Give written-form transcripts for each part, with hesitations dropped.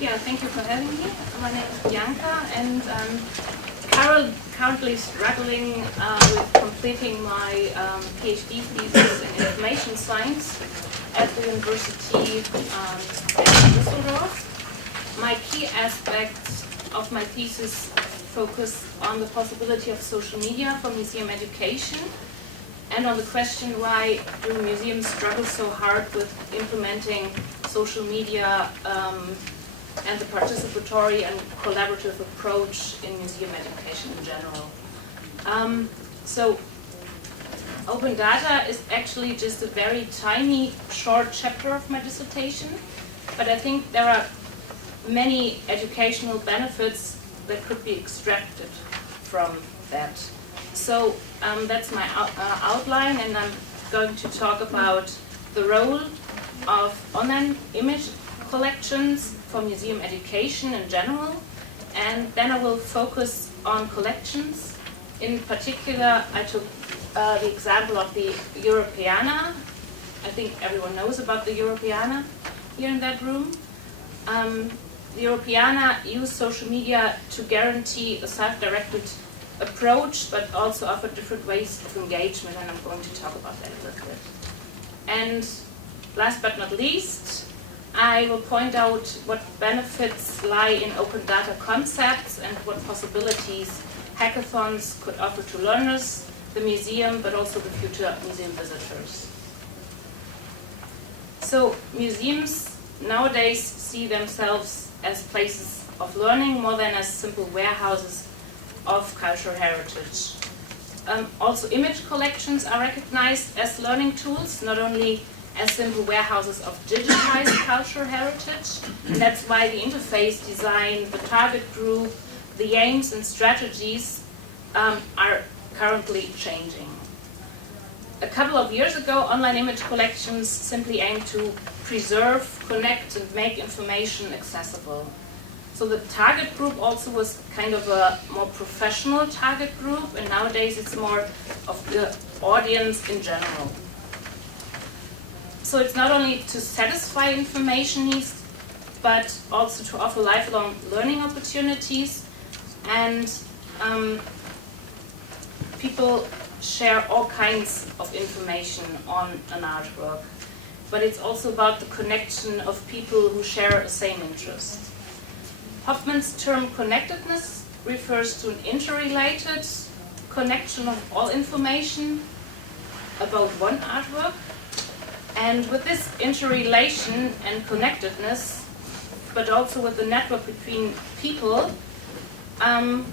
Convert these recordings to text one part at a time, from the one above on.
Yeah, thank you for having me. My name is Bianca, and I'm currently struggling with completing my PhD thesis in information science at the University in Düsseldorf. My key aspects of my thesis focus on the possibility of social media for museum education and on the question, why do museums struggle so hard with implementing social media and the participatory and collaborative approach in museum education in general. So open data is actually just a very tiny, short chapter of my dissertation, but I think there are many educational benefits that could be extracted from that. So that's my outline, and I'm going to talk about the role of online image collections for museum education in general, and then I will focus on collections. In particular, I took the example of the Europeana. I think everyone knows about the Europeana here in that room. The Europeana used social media to guarantee a self-directed approach, but also offer different ways of engagement, and I'm going to talk about that a little bit. And last but not least, I will point out what benefits lie in open data concepts and what possibilities hackathons could offer to learners, the museum, but also the future museum visitors. So museums nowadays see themselves as places of learning more than as simple warehouses of cultural heritage. Also, image collections are recognized as learning tools, not only as simple warehouses of digitized cultural heritage, and that's why the interface design, the target group, the aims and strategies are currently changing. A couple of years ago, online image collections simply aimed to preserve, connect, and make information accessible. So the target group also was kind of a more professional target group, and nowadays it's more of the audience in general. So it's not only to satisfy information needs, but also to offer lifelong learning opportunities, and people share all kinds of information on an artwork. But it's also about the connection of people who share the same interest. Hoffman's term connectedness refers to an interrelated connection of all information about one artwork. And with this interrelation and connectedness, but also with the network between people that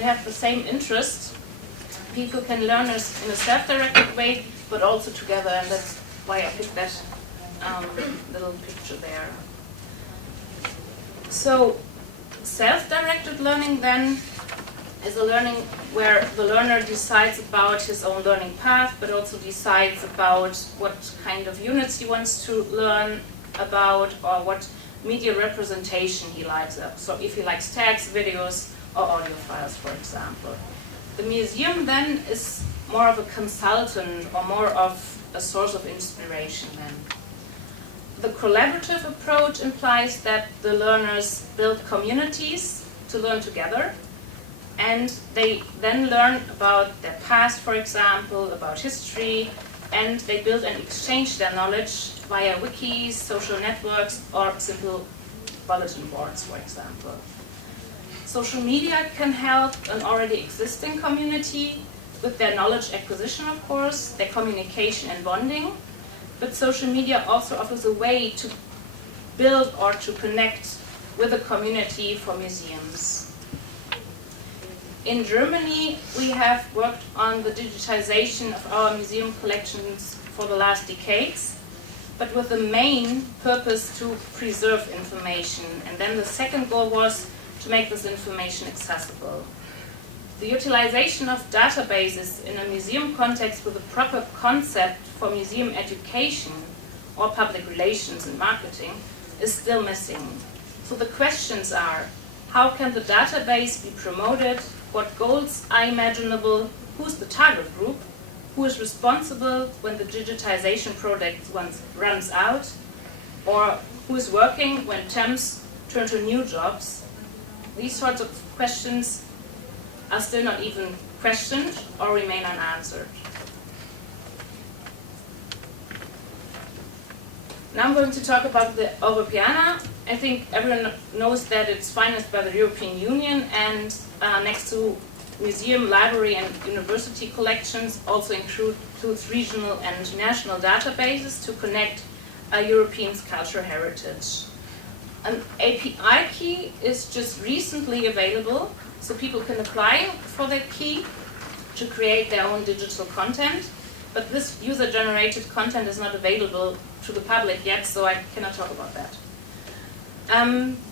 have the same interest, people can learn in a self-directed way, but also together, and that's why I picked that little picture there. So self-directed learning then is a learning where the learner decides about his own learning path, but also decides about what kind of units he wants to learn about, or what media representation he likes. So if he likes text, videos, or audio files, for example. The museum then is more of a consultant, or more of a source of inspiration then. The collaborative approach implies that the learners build communities to learn together, and they then learn about their past, for example, about history, and they build and exchange their knowledge via wikis, social networks, or simple bulletin boards, for example. Social media can help an already existing community with their knowledge acquisition, of course, their communication and bonding, but social media also offers a way to build or to connect with a community for museums. In Germany, we have worked on the digitization of our museum collections for the last decades, but with the main purpose to preserve information. And then the second goal was to make this information accessible. The utilization of databases in a museum context with a proper concept for museum education or public relations and marketing is still missing. So the questions are, how can the database be promoted? What goals are imaginable? Who's the target group? Who is responsible when the digitization project runs out? Or Who is working when temps turn to new jobs? These sorts of questions are still not even questioned or remain unanswered. Now I'm going to talk about the Europeana. I think everyone knows that it's financed by the European Union, and next to museum, library and university collections also includes regional and national databases to connect Europeans' cultural heritage. An API key is just recently available, so people can apply for that key to create their own digital content, but this user-generated content is not available to the public yet, so I cannot talk about that.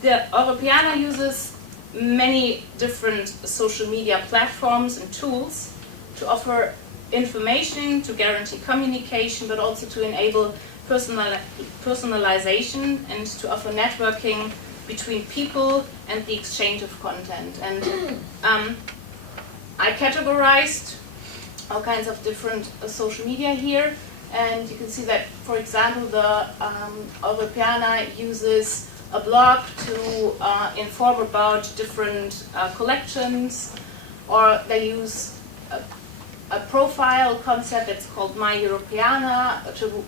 The Europeana uses many different social media platforms and tools to offer information, to guarantee communication, but also to enable personalization and to offer networking between people and the exchange of content. And I categorized all kinds of different social media here, and you can see that, for example, the Europeana uses a blog to inform about different collections, or they use a profile concept that's called My Europeana to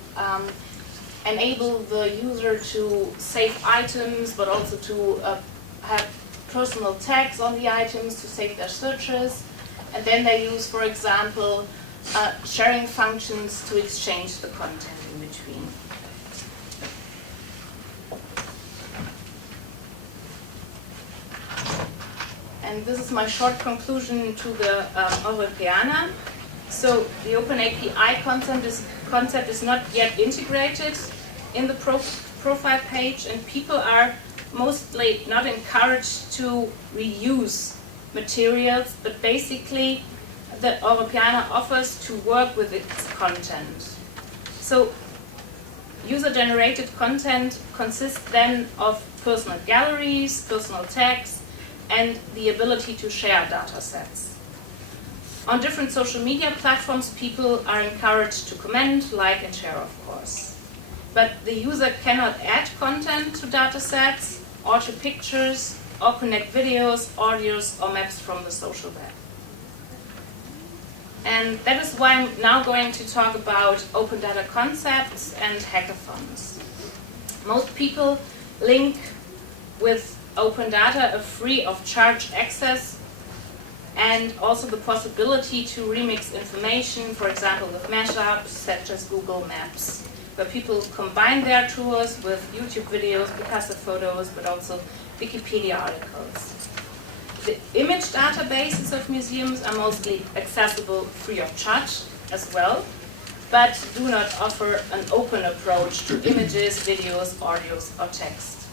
enable the user to save items, but also to have personal tags on the items to save their searches. And then they use, for example, sharing functions to exchange the content in between. And this is my short conclusion to the Europeana. So the Open API concept is not yet integrated in the profile page, and people are mostly not encouraged to reuse materials, but basically the Europeana offers to work with its content. So user-generated content consists then of personal galleries, personal tags, and the ability to share data sets. On different social media platforms, people are encouraged to comment, like, and share, of course. But the user cannot add content to data sets, or to pictures, or connect videos, audios, or maps from the social web. And that is why I'm now going to talk about open data concepts and hackathons. Most people link with open data a free of charge access, and also the possibility to remix information, for example with mashups such as Google Maps, where people combine their tours with YouTube videos, Picasso photos, but also Wikipedia articles. The image databases of museums are mostly accessible free of charge as well, but do not offer an open approach to images, videos, audios, or text.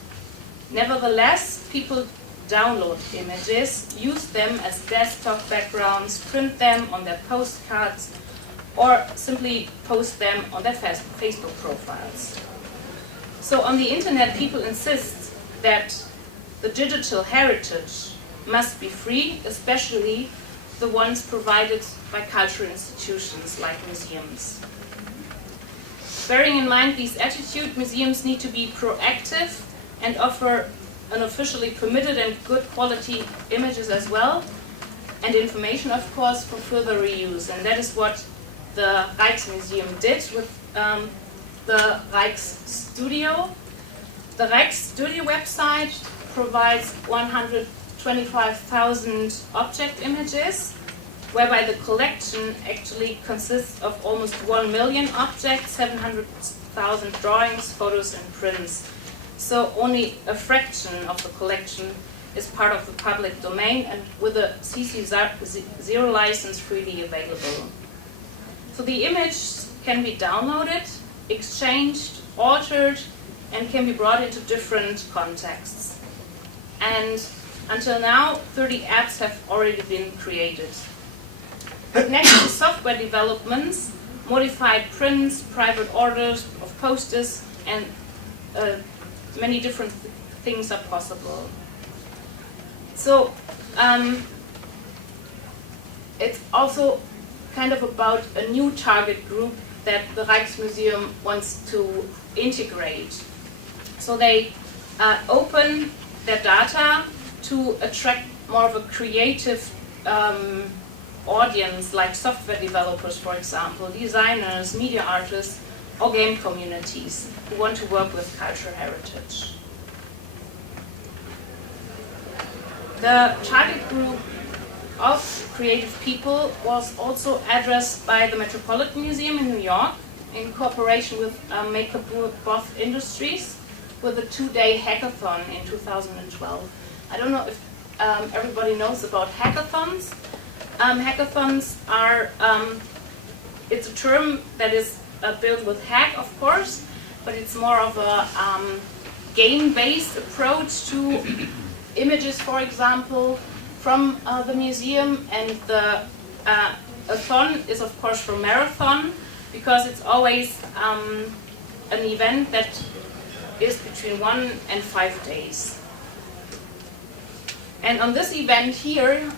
Nevertheless, people download images, use them as desktop backgrounds, print them on their postcards, or simply post them on their Facebook profiles. So on the internet, people insist that the digital heritage must be free, especially the ones provided by cultural institutions like museums. Bearing in mind this attitude, museums need to be proactive and offer unofficially permitted and good quality images as well, and information, of course, for further reuse. And that is what the Rijksmuseum did with the Rijksstudio. The Rijksstudio website provides 125,000 object images, whereby the collection actually consists of almost 1 million objects, 700,000 drawings, photos, and prints. So only a fraction of the collection is part of the public domain and with a CC0 license freely available. So the image can be downloaded, exchanged, altered, and can be brought into different contexts. And until now, 30 apps have already been created. Next to software developments, modified prints, private orders of posters, and many different things are possible. So it's also kind of about a new target group that the Rijksmuseum wants to integrate. So they open their data to attract more of a creative audience, like software developers, for example, designers, media artists, or game communities who want to work with cultural heritage. The target group of creative people was also addressed by the Metropolitan Museum in New York in cooperation with Makeup Buff Industries with a 2-day hackathon in 2012. I don't know if everybody knows about hackathons. Hackathons are, it's a term that is built with hack, of course, but it's more of a game-based approach to images, for example, from the museum, and the a-thon is, of course, for marathon, because it's always an event that is between 1 and 5 days. And on this event here,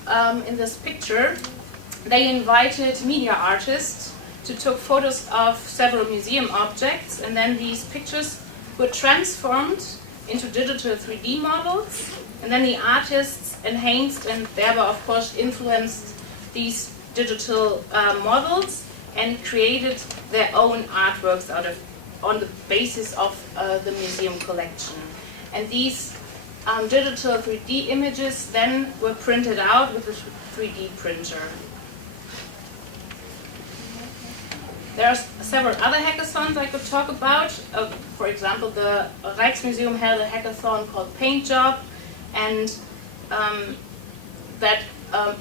in this picture, they invited media artists to take photos of several museum objects, and then these pictures were transformed into digital 3D models, and then the artists enhanced and thereby, of course, influenced these digital models and created their own artworks on the basis of the museum collection. And these digital 3D images then were printed out with a 3D printer. There are several other hackathons I could talk about. For example, the Rijksmuseum held a hackathon called Paint Job, and that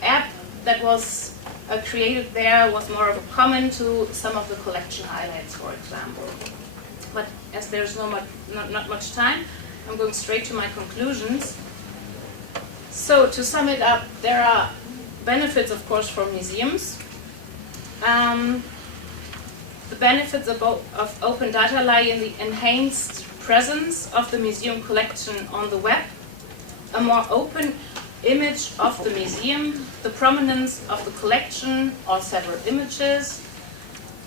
app that was created there was more of a comment to some of the collection highlights, for example. But as there's not much time, I'm going straight to my conclusions. So to sum it up, there are benefits, of course, for museums. The benefits of open data lie in the enhanced presence of the museum collection on the web, a more open image of the museum, the prominence of the collection or several images,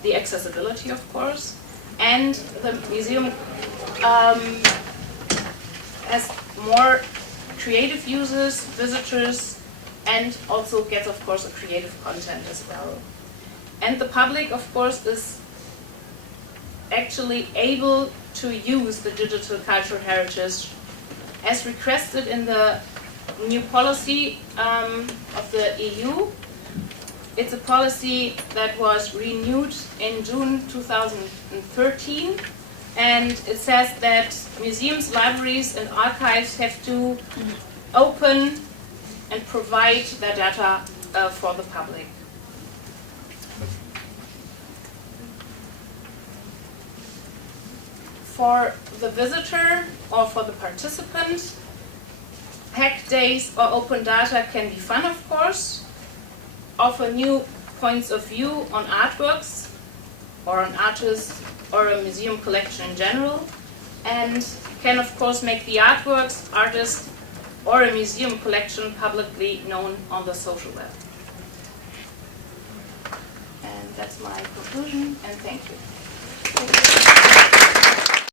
the accessibility, of course, and the museum has more creative users, visitors, and also gets, of course, a creative content as well. And the public, of course, is actually able to use the digital cultural heritage as requested in the new policy of the EU. It's a policy that was renewed in June 2013, and it says that museums, libraries, and archives have to open and provide their data for the public. For the visitor or for the participant, hack days or open data can be fun, of course, offer new points of view on artworks or on artists or a museum collection in general, and can, of course, make the artworks, artist, or a museum collection publicly known on the social web. And that's my conclusion, and thank you.